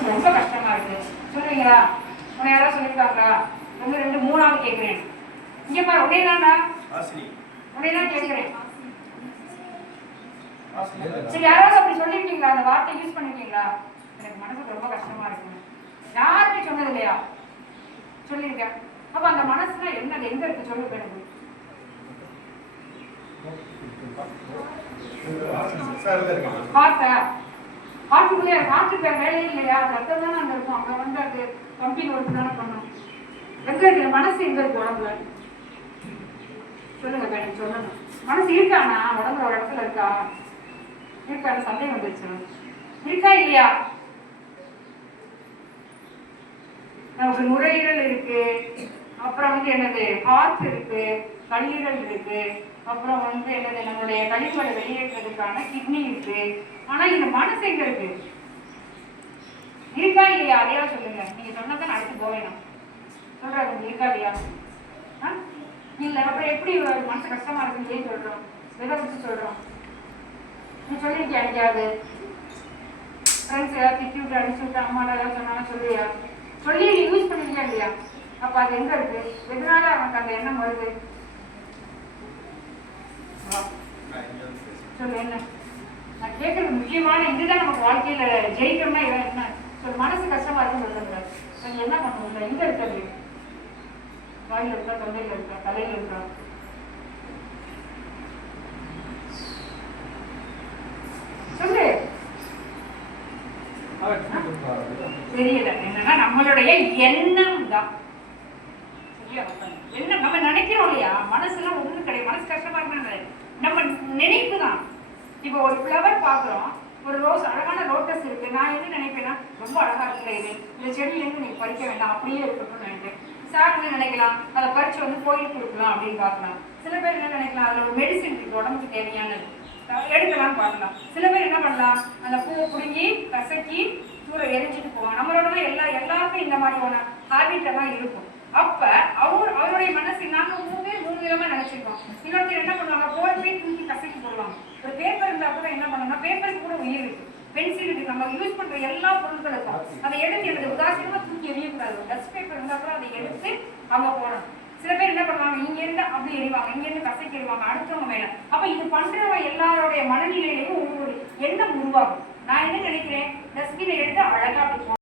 மனசு ரொம்ப கஷ்டமா இருக்கு. சொல்லுவீங்களா? உன்னை யாராவது சொல்லியிருக்காங்களா? ஒன்று ரெண்டு மூணாவது கேட்குறேன். இங்கே பாரு, உடனே தான்டா, உடனே தான் கேட்குறேன். சரி, யாராவது அப்படி சொல்லியிருக்கீங்களா? அந்த வார்த்தை யூஸ் பண்ணிருக்கீங்களா? எனக்கு மனசுக்கு ரொம்ப கஷ்டமா இருக்கு. யாருமே சொன்னது இல்லையா? சொல்லியிருக்கேன். அப்ப அந்த மனசுனா என்ன, எங்க இருக்கு சொல்லுங்க எனக்கு. ஹார்ட்டுக்குள்ளே ஹார்ட்டுக்கு வேற வேலையே இல்லையா? ரத்தம் தானே அங்க இருக்கும். அங்க வந்து அது பம்பிங் ஒர்க் தானே பண்ணும். எங்க இருக்கு மனசு? எங்க இருக்கு உடம்புல? சொல்லுங்க எனக்கு சொல்லணும். மனசு இருக்கானா உடம்புல? ஒரு இடத்துல இருக்கா? இருக்கான்னு சந்தேகம் வந்துருச்சு. இருக்கா இல்லையா? நமக்கு நுரையீரல் இருக்கு, அப்புறம் வந்து என்னது ஹார்ட் இருக்கு, கல்லீரல் இருக்கு, அப்புறம் வந்து என்னது நம்மளுடைய கழிவுகளை வெளியேற்றதுக்கான கிட்னி இருக்கு. ஆனா இந்த மனசு எங்க இருக்கு? இருக்கா இல்லையா? அதையா சொல்லுங்க. நீங்க சொன்னதான் அடுத்து போவேணும். சொல்றாங்க இருக்கா இல்லையா? இல்ல அப்புறம் எப்படி மனசு கஷ்டமா இருக்குன்னு ஏன் சொல்றோம்? எதை வச்சு சொல்றோம்? நீ சொல்லிருக்கியா எனக்காவது? ஃப்ரெண்ட்ஸ் ஏதாவது திட்டி விட்டு அடிச்சு விட்டு அம்மா ஏதாவது சொன்னாலும் சொல்லுவியா? சொல்லி நீ யூஸ் பண்ணிருக்கியா இல்லையா? அப்ப அது எங்க இருக்கு? எதனால அவனுக்கு அந்த எண்ணம் வருது? சொல்லு என்ன? நான் கேட்கறது முக்கியமான இதுதான். நமக்கு வாழ்க்கையில ஜெயிக்கணும்னா என்ன சொல்? மனசு கஷ்டமா இருக்குன்னு சொல்லுங்க. நீங்க என்ன பண்ணுவீங்க? எங்க இருக்கிறது? வாயில இருக்கா, தொண்டையில இருக்கா, தலையில இருக்கா? சொல்லு. தெரியல. என்னன்னா நம்மளுடைய எண்ணம் தான். என்ன நம்ம நினைக்கிறோம் இல்லையா? மனசுலாம் ஒண்ணு கிடையாது. மனசு கஷ்டமா இருந்தாங்க நம்ம நினைப்பு தான். இப்போ ஒரு ஃப்ளவர் பாக்குறோம், ஒரு ரோஸ், அழகான லோட்டஸ் இருக்கு. நான் என்ன நினைப்பேன்னா, ரொம்ப அழகா இருக்குல்ல இது, இந்த செடியிலேருந்து நீங்க பறிக்க வேண்டாம், அப்படியே இருக்கணும்னு நினைக்கிறேன். சார் என்ன நினைக்கலாம், அதை பறிச்சு வந்து கோயிலுக்கு கொடுக்கலாம் அப்படின்னு பார்க்கலாம். சில பேர் என்ன நினைக்கலாம், அதுல ஒரு மெடிசின் இருக்கு உடம்புக்கு தேவையானது, எடுக்கலாம்னு பார்க்கலாம். சில பேர் என்ன பண்ணலாம், அந்த பூவை பிடுங்கி கசக்கி சூறை எரிஞ்சிட்டு போவாங்க. நம்மளோட எல்லாருக்கும் இந்த மாதிரியான ஹாபிட் எல்லாம் இருக்கும். அப்ப அவருடைய மனசு நாங்க மூணு விதமா நினைச்சிருக்கோம். இன்னொருத்தர் என்ன பண்ணுவாங்க, போய் தூக்கி கசக்கி போடுவாங்க. ஒரு பேப்பர் இருந்தா கூட என்ன பண்ணணும்னா, பேப்பருக்கு கூட உயிர் இருக்கு, பென்சில் இருக்கு, நம்ம யூஸ் பண்ற எல்லா பொருட்களுக்கும் அதை எடுத்து எனக்கு உதாசீனமா தூக்கி எரியக்கூடாது. டஸ்ட் பேப்பர் இருந்தா கூட அதை எடுத்து அங்க போடணும். சில பேர் என்ன பண்ணுவாங்க, இங்க இருந்து அப்படி எறிவாங்க, இங்க இருந்து கசக்கி எறிவாங்க அடுத்தவங்க மேல. அப்ப இது பண்றவங்க எல்லாருடைய மனநிலையிலையும் ஒரு எண்ணம் உருவாகும். நான் என்ன நினைக்கிறேன், டஸ்ட்பினை எடுத்து அழகா அப்படி